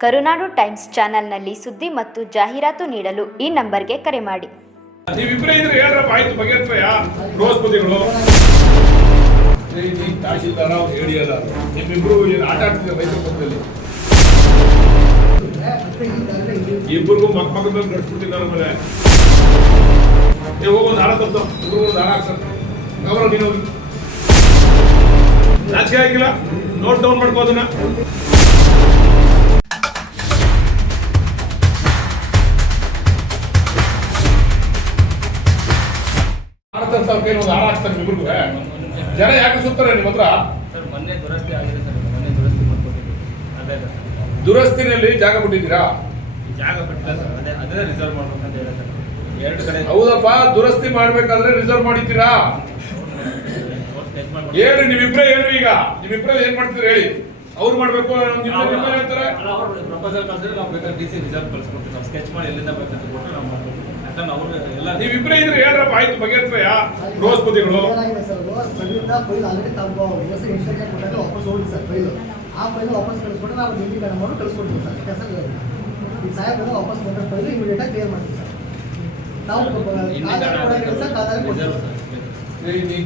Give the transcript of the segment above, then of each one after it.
ಕರುನಾಡು times ಚಾನೆಲ್ನಲ್ಲಿ ಸುದ್ದಿ ಮತ್ತು ಜಾಹೀರಾತು ನೀಡಲು ಈ ನಂಬರ್ಗೆ ಕರೆ ಮಾಡಿ. ಇಬ್ಬರಿಗೂ ಆಗಿಲ್ಲ. ನೋಟ್ ಡೌನ್ ಮಾಡ್ಕೋ ಅದನ್ನ ಸರ್ ಕೈಲಿ ಒಂದು ಹಾಕ್ತಾರೆ ಇಬ್ರಿಗೂ ಜನ ಯಾಕೆ ಸುತ್ತಾರೆ ನಿಮ್ಮ ಹತ್ರ ಸರ್ ಮೊನ್ನೆ ದುರಸ್ತಿ ಆಗಿದೆ ಸರ್ ಮೊನ್ನೆ ದುರಸ್ತಿ ಮಾಡ್ಕೊಟ್ಟಿದ್ದೀವಿ ದುರಸ್ತಿನಲ್ಲಿ ಜಾಗ ಬಿಟ್ಟಿದ್ದೀರಾ ಜಾಗ ಬಿಟ್ಟಿಲ್ಲ ಸರ್ ಅದೇ ಅದೇ ರಿಸರ್ವ್ ಮಾಡ್ಬೇಕಂತ ಅಂತ ಸರ್ ಎರಡು ಕಡೆ ಹೌದಪ್ಪ ದುರಸ್ತಿ ಮಾಡ್ಬೇಕಾದ್ರೆ ರಿಸರ್ವ್ ಮಾಡಿದ್ದೀರಾ ಹೇಳ್ರಿ ನೀವಿಬ್ರೇ ಹೇಳ್ರಿ ಈಗ ನಿಮ್ಮಿಬ್ರೇ ಏನ್ ಮಾಡ್ತೀರಿ ಹೇಳಿ ಅವ್ರು ಮಾಡ್ಬೇಕು ಪ್ರಪೋಸಲ್ ಕಳ್ಸಿದ್ರೆ ನಾವು ಬೇಕಾದ್ರೆ ಡಿ ಸಿ ರಿಸರ್ವ್ ಕಳ್ಸ್ಕೊಡ್ತೀವಿ ನಾವು ಸ್ಕೆಚ್ ಮಾಡಿ ಎಲ್ಲಿಂದ ಬೇಕಂತ ಕೊಟ್ಟು ನಾವು ಮಾಡ್ಬೇಕು ನೀವಿಬ್ರೇ ಇದ್ರೆ ಹೇಳ್ರಪ್ಪ ಆಯ್ತು ಬೃಹಸ್ಪತಿಗಳು ಫೈಲ್ ಆ ಫೈಲ್ ವಾಪಸ್ ಕಳಿಸ್ಬಿಟ್ಟು ನಾವು ಕಡೆ ಮಾಡಿ ಕಳಿಸ್ಕೊಡ್ತೀವಿ ಸರ್ ಕೆಲಸ ಈ ವಾಪಸ್ ಫೈಲ್ ಇಮಿಡಿಯೇಟಾಗಿ ಕ್ಲಿಯರ್ ಮಾಡ್ತೀವಿ ಸರ್ ನಾವು ಕೆಲಸ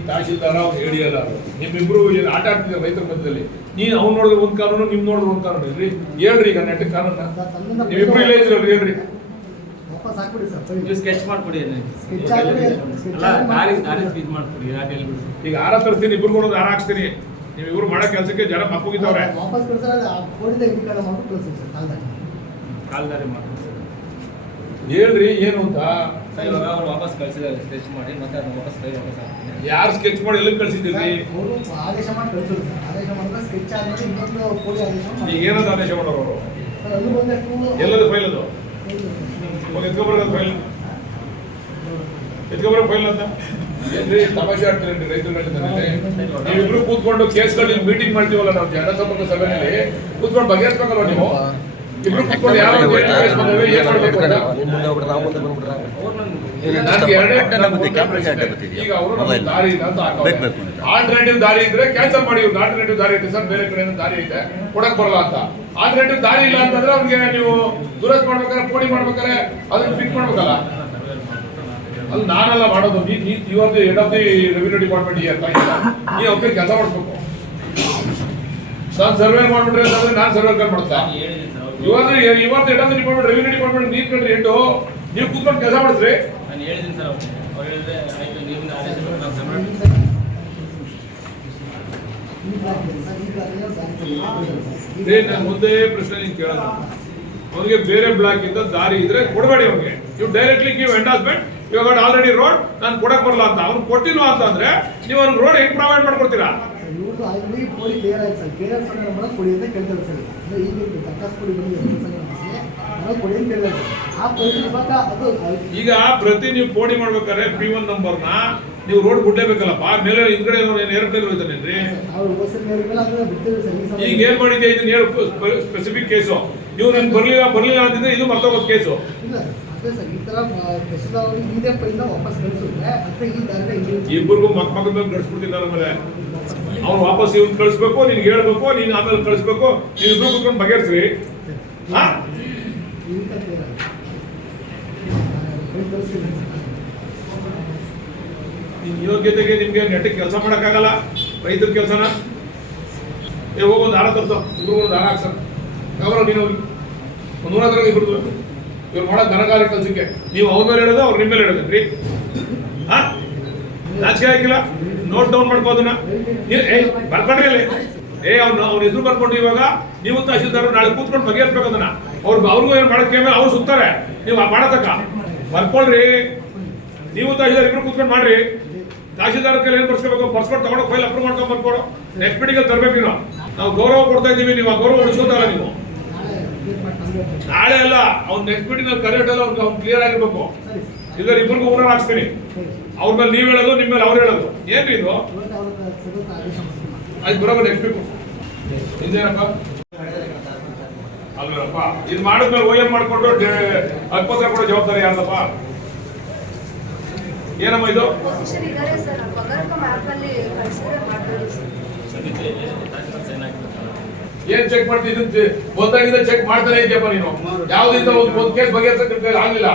ತಹಶೀಲ್ದಾರ ಅವ್ರು ಹೇಳಿಯಲ್ಲ ನಿಮ್ಮಿಬ್ರು ಏನು ಆಟ ಆಡ್ತಿದ್ದೆ ರೈತರ ಮಧ್ಯದಲ್ಲಿ? ನೀನ್ ಅವ್ನು ನೋಡಿದ್ರೆ ಒಂದ್ ಕಾನೂನು ನಿಮ್ ನೋಡಿದ್ರೆ ಒಂದ್ ಕಾನೂನು. ಇಲ್ರಿ ಹೇಳ್ರಿ ಈಗ ನೆಟ್ಟ ಕಾನೂನ. ನೀವಿಬ್ರು ಇಲ್ಲ ಇದ್ರಲ್ರಿ ಹೇಳ್ರಿ ವಾಪಸ್ ಹಾಕ್ಬಿಡಿ ಸರ್ ಫೈಲ್ ನೀವು ಸ್ಕೆಚ್ ಮಾಡ್ಕೊಡಿ ಅಲ್ಲ ದಾರಿ. ದಾರಿ ಮಾಡ್ಕೊಡಿ ಯಾಕೆ ಈಗ ಆರ ತರ್ತೀನಿ ಇಬ್ರು ಕೊಡೋದು ಆರ ಹಾಕ್ಸ್ತೀನಿ. ನೀವಿಬ್ರು ಮಾಡೋ ಕೆಲಸಕ್ಕೆ ಜನ ವಾಪಸ್ ದಾರಿ ಹೇಳ್ರಿ ಏನು ಅಂತ? ಸರ್ ಇವಾಗ ಅವ್ರು ವಾಪಸ್ ಕಳಿಸಿದ್ದಾರೆ ಸ್ಕೆಚ್ ಮಾಡಿ ಮತ್ತೆ ಅದನ್ನ ವಾಪಸ್ ಕೈ ವಾಪಸ್ ಹಾಕ್ತೀನಿ. ಯಾರು ಸ್ಕೆಚ್ ಮಾಡಿ ಎಲ್ಲಿ ಕಳ್ಸಿದ್ದೀರಿ? ಅವರು ಆದೇಶ ಮಾಡಿ ಕಳಿಸೋದು ಆದೇಶ ಮಾಡಿದ್ರೆ ಸ್ಕೆಚ್ ಆದ್ಮೇಲೆ ಇನ್ನೊಂದು ಕೋಡಿ ಆದೇಶ ಮಾಡಿ. ಈಗ ಏನಂತ ಆದೇಶ ಮಾಡೋರು ಎಲ್ಲದ ಫೈಲ್ ಅದು? ಒಂದು ಫೈಲ್ ಎತ್ಕೊಬರೋ ಫೈಲ್ ಅಂತ? ಏನ್ರಿ ತಮಾಷೆ ಆಡ್ತೀರೇನ್ರಿ ರೈತರು ನೀವಿಬ್ರು ಕೂತ್ಕೊಂಡು ಕೇಸ್ಗಳು ಮೀಟಿಂಗ್ ಮಾಡ್ತೀವಲ್ಲ ನಾವು ಜನ ಸಂಪರ್ಕ ಸಭೆಯಲ್ಲಿ ಕೂತ್ಕೊಂಡು ಬಗೆಹರಿಸ್ಬೇಕಲ್ವ ನೀವು? ಇಬ್ರು ಕೂತ್ಕೊಂಡು ಯಾವ ಕೇಸ್ ಬಂದವೆ ಏನ್ ಮಾಡ್ಬೇಕು ಅಂತ? ನನ್ಗೆ ಎರಡೇ ಈಗ ಅವರು ದಾರಿ ಇಲ್ಲ ಅಂತ ಆಲ್ಟರ್ನೇಟಿವ್ ದಾರಿ ಇದ್ರೆ ಕ್ಯಾನ್ಸಲ್ ಮಾಡಿ ಆಲ್ಟರ್ನೇಟಿವ್ ದಾರಿ ಐತೆ ಸರ್ ಬೇರೆ ಕಡೆ ದಾರಿ ಐತೆ. ಕೊಡಕ್ ಬರಲ್ಲ ಅಂತ. ಆಲ್ಟರ್ನೇಟಿವ್ ದಾರಿ ಇಲ್ಲ ಅಂತಂದ್ರೆ ಅವ್ರಿಗೆ ನೀವು ದುರಸ್ತಿ ಮಾಡ್ಬೇಕಾದ್ರೆ ಪೋಡಿ ಮಾಡ್ಬೇಕಾದ್ರೆ ಅದನ್ನ ಫಿಕ್ಸ್ ಮಾಡ್ಬೇಕಲ್ಲ? ಅಲ್ಲಿ ನಾನೆಲ್ಲ ಮಾಡೋದು. ಇವತ್ತು head of the revenue department ಅಂತ ನೀ ಅವ್ರಿಗೆ ಕೆಲಸ ಮಾಡ್ಬೇಕು. ನಾನು ಸರ್ವೆ ಮಾಡ್ಬಿಟ್ರೆ ಅಂತಂದ್ರೆ ನಾನು ಸರ್ವೆ ಮಾಡ್ತಾ ಸರ್ ಅವ್ರು ಇವತ್ತು ಇವತ್ತು head of the department revenue department ನೀರ್ ಕಂಡ್ರಿ ಎಂಟು ನೀವು ಕೂತ್ಕೊಂಡು ಕೆಲಸ ಮಾಡಿದ್ರಿ ನಾನು ಹೇಳಿದ್ದೀನಿ ಸರ್ ಇದೇ ಪ್ರಶ್ನೆ ನೀನ್ ಕೇಳೋದು. ಅವನಿಗೆ ಬೇರೆ ಬ್ಲಾಕ್ ಇಂದ ದಾರಿ ಇದ್ರೆ ಕೊಡಬೇಡಿ ಅವ್ನಿಗೆ. ನೀವು ಡೈರೆಕ್ಟ್ಲಿ ಗಿವ್ ಎಂಡಾಸ್ಮೆಂಟ್ ಇವಾಗ ಆಲ್ರೆಡಿ ರೋಡ್ ನಾನು ಕೊಡಕ್ ಬರಲ್ಲ ಅಂತ. ಅವ್ನು ಕೊಟ್ಟಿಲ್ವಾ ಅಂತ ಅಂದ್ರೆ ನೀವು ಅವ್ನಿಗೆ ರೋಡ್ ಹೆಂಗ್ ಪ್ರೊವೈಡ್ ಮಾಡ್ಕೊಡ್ತೀರಾ? ಈಗ ಪ್ರತಿ ನೀವು ಪೋಡಿ ಮಾಡ್ಬೇಕಾದ್ರೆ ಪಿ ಒನ್ ನಂಬರ್ನ ನೀವು ರೋಡ್ ಬಿಡ್ಲೇಬೇಕಲ್ಲಪ್ಪ ಮೇಲೆ ಹಿಂದ್ಗಡೆ ಏನು ಹೋಯ್ತಾನೇನ್ರಿ ಸಮಯ. ಈಗ ಏನ್ ಮಾಡಿದ್ಯಾ ಇದನ್ನ ಹೇಳು ಸ್ಪೆಸಿಫಿಕ್ ಕೇಸು ನೀವು ನನ್ ಬರ್ಲಿಲ್ಲ ಬರ್ಲಿಲ್ಲ ಅಂತಂದ್ರೆ ಇದು ಮರ್ತೋಗೋದು ಕೇಸು ಇಬ್ಬರಿಗೂ ಮಕ್ ಮಕ್ಕಳ ಮೇಲೆ ಕಳಿಸ್ಬಿಡ್ತಿದ್ದಾರೆ ಆಮೇಲೆ. ಅವ್ನು ವಾಪಸ್ ಇವ್ನು ಕಳಿಸ್ಬೇಕು ನಿನ್ಗೆ ಹೇಳ್ಬೇಕು ನೀನು ಆಮೇಲೆ ಕಳಿಸ್ಬೇಕು ನೀವು ಇಬ್ರು ಕುತ್ಕೊಂಡು ಬಗೆಹರಿಸ್ರಿ. ಹಾ? ಈಗ ಕ್ಲಿಯರ್ ಆಯ್ತು ಕಳಿಸ್ತೀನಿ ಸರ್ ನಿಮ್ ಯೋಗ್ಯತೆಗೆ ನಿಮಗೆ ನೆಟ್ಟಿಗೆ ಕೆಲಸ ಮಾಡೋಕ್ಕಾಗಲ್ಲ. ರೈತರ ಕೆಲಸನ. ಏ, ಹೋಗಿ, ಒಂದು ದಾರ ತರ್ಸೋ. ಇವ್ರು ಒಂದು ದಾರ ಹಾಕ್ಸೋ. ನೀನು ಒಂದು ನೂರ ಹತ್ರ ಬಿಡ್ತು ಇವ್ರು ಮಾಡೋ ಘನಕಾರ್ಯ ಕೆಲಸಕ್ಕೆ. ನೀವು ಅವ್ರ ಮೇಲೆ ಹೇಳೋದು, ಅವ್ರು ನಿಮ್ಮ ಮೇಲೆ ಹೇಳೋದೇನ್ರಿ ಹಾ? ನಾಚಿಕೆ ಆಗಿಲ್ಲ ನೋಟ್ ಡೌನ್ ಮಾಡ್ಕೋ ಅದನ್ನ. ನೀ- ಏ, ಬರ್ಕೊಂಡ್ರಿ ಅಲ್ಲಿ ಏ, ಅವ್ನ ಅವ್ನ ಹೆಸರು ಬರ್ಕೊಂಡು ಇವಾಗ. ನೀವು ತಹಶೀಲ್ದಾರ್, ನಾಳೆ ಕೂತ್ಕೊಂಡು ಬಗೆಹರಿಸ್ಬೇಕು ಅದನ್ನ. ಅವ್ರು, ಅವ್ರಿಗೂ ಏನು ಮಾಡಕ್ಕೆ ಅವ್ರು ಸುತ್ತಾರೆ. ನೀವು ಮಾಡತಕ್ಕ. ಬರ್ಕೊಳ್ರಿ. ನೀವು ತಹಶೀಲ್ದಾರ್ ಇಬ್ರು ಕೂತ್ಕೊಂಡು ಮಾಡ್ರಿ. ತಹಶೀಲ್ದಾರ್ ಕೈಲಿ ಏನು ಬರ್ಸ್ಕೋಬೇಕು? ಬರ್ಸ್ಕೊಂಡು ತಗೊಂಡು ಫೈಲ್ ಅಪ್ರೂವ್ ಮಾಡ್ಕೊಂಡು ಬರ್ಕೊಡು. ನೆಕ್ಸ್ಟ್ ಮೀಟಿಂಗ್ ತರಬೇಕು ನೀವು ನಾವು ಗೌರವ ಕೊಡ್ತಾ ಇದ್ದೀವಿ ನೀವು. ಗೌರವ ಉಳಿಸೋದಲ್ಲ ನೀವು. ನಾಳೆ ಅಲ್ಲ, ಅವ್ನು ನೆಕ್ಸ್ಟ್ ಮೀಟಿಂಗ್ ಅಲ್ಲಿ ಕರೆಕ್ಟ್ ಅವ್ನು ಅವ್ನು ಕ್ಲಿಯರ್ ಆಗಿರ್ಬೇಕು. ಇಲ್ಲ ಇಬ್ಬರಿಗೂ ಊರ ಹಾಕ್ಸ್ತೀನಿ. ಅವ್ರ ಮೇಲೆ ನೀವು ಹೇಳೋದು ನಿಮ್ಮ ಮೇಲೆ ಅವ್ರು ಹೇಳೋದು. ಏನು ಇದು? ಇವತ್ತು ಬರೋ ನೆಕ್ಸ್ಟ್ ವೀಕ್ ಇದೇನಪ್ಪ? ಅಲ್ವಪ್ಪ ಇದು ಮಾಡಿದ್ಮೇಲೆ ಓ ಎಂ ಮಾಡ್ಕೊಂಡು ಅಲ್ಪತ್ರ ಕೂಡ ಜವಾಬ್ದಾರಿ ಯಾರ್ದಪ್ಪ ಏನಮ್ಮ ಇದು ಪೊಸಿಷನ್ ಇದ್ದಾರೆ ಸರ್ ಪಗಾರಕ ಮ್ಯಾಪಲ್ಲಿ ಕಳಿಸಿದ್ರೆ ಮಾಡ್ಕೊಳ್ಳಿ ಸರ್ ಸಮಿತಿ ತಹಸೀಲ್ದಾರ್ ಸೈನ್ ಇದು? ಏನ್ ಚೆಕ್ ಮಾಡ್ತೀನಿ ಗೊತ್ತಾಗಿದ್ರೆ ಚೆಕ್ ಮಾಡ್ತಾನೆ ಇದೆಯಪ್ಪ ನೀನು. ಯಾವ್ದಿಂದ ಒಂದು ಒಂದು ಕೇಸ್ ಬಗೆ ನಿಮ್ ಆಗಲಿಲ್ಲ.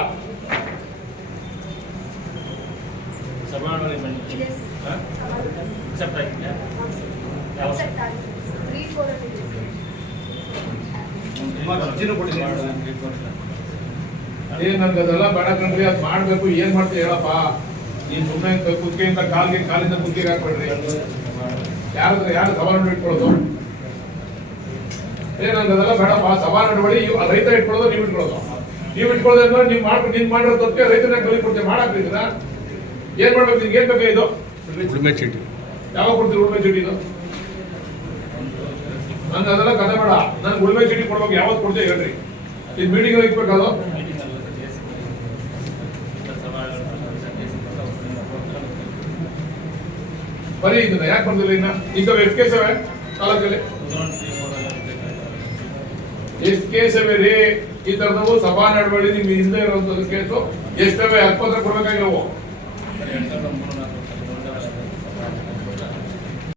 ಏನ್ ನನ್ಗೆ ಅದೆಲ್ಲ ಬೇಡ ಕಣ್ರಿ ಅದ್ ಮಾಡ್ಬೇಕು ಏನ್ ಮಾಡ್ತೀವಿ ಹೇಳಪ್ಪ. ನೀನ್ ಸುಮ್ಮನೆ ಕುತ್ತಿಗೆಯಿಂದ ಕಾಲಿಗೆ ಕಾಲಿಂದ ಕುತ್ತಿಗೆ ಹಾಕ್ಬೇಡ್ರಿ. ಯಾರಾದ್ರೂ ಯಾರು ಸವಾಲು ಇಟ್ಕೊಳ್ಳೋದು? ಏ ನಂಗೆ ಅದೆಲ್ಲ ಬೇಡ ಸವಾಲು ನಡವಳಿ ರೈತ ಇಟ್ಕೊಳ್ಳೋದು ನೀವ್ ಇಟ್ಕೊಳ್ಳೋದು. ನೀವ್ ಇಟ್ಕೊಳ್ಳೋದು ಅಂದ್ರೆ ನೀವು ಮಾಡ್ಕೊಂಡು ನೀನ್ ಮಾಡಿರೋ ತಪ್ಪಿಗೆ ರೈತನ ಕಲಿ ಕೊಡ್ತೀವಿ ಮಾಡಕ್ ಇದನ್ನ ಏನ್ ಮಾಡ್ಬೇಕು? ನಿಮ್ಗೆ ಏನ್ ಬೇಕಾ ಇದು? ಉಳುಮೆ ಚೀಟಿ. ಯಾವಾಗ ಕೊಡ್ತೀರಿ ಉಳ್ಮೆ ಚೀಟಿ ಇದು? ನಂಗೆ ಅದೆಲ್ಲ ಕತೆ ಬೇಡ. ನನ್ಗೆ ಉಳ್ಮೆ ಚೀಟಿ ಕೊಡ್ಬೇಕು. ಯಾವತ್ತು ಕೊಡ್ತೀವಿ ಹೇಳ್ರಿ. ಇದು ಮೀಟಿಂಗ್ ಇಕ್ಬೇಕದು ಮೀಟಿಂಗ್ ಅಲ್ಲ ಜೆ ಸಿ ಬರೀ ಇದನ್ನ, ಯಾಕೆ ಬಂದಿಲ್ಲ ಇನ್ನ? ಈಗ ಎಷ್ಟು ಕೇಸ್ ಅವೆ ತಾಲೂಕಲ್ಲಿ? ಎಷ್ಟು ಕೇಸ್ ಅವೆ ರೀ. ಈ ತರದವು ಸಭಾ ನಡವಳಿ ನಿಮ್ಗೆ ಹಿಂದೆ ಇರುವಂತದ್ದು ಕೇಸು. ಎಷ್ಟವೆ ಹತ್ಪತ್ರ ಕೊಡ್ಬೇಕಾಗಿರೋವು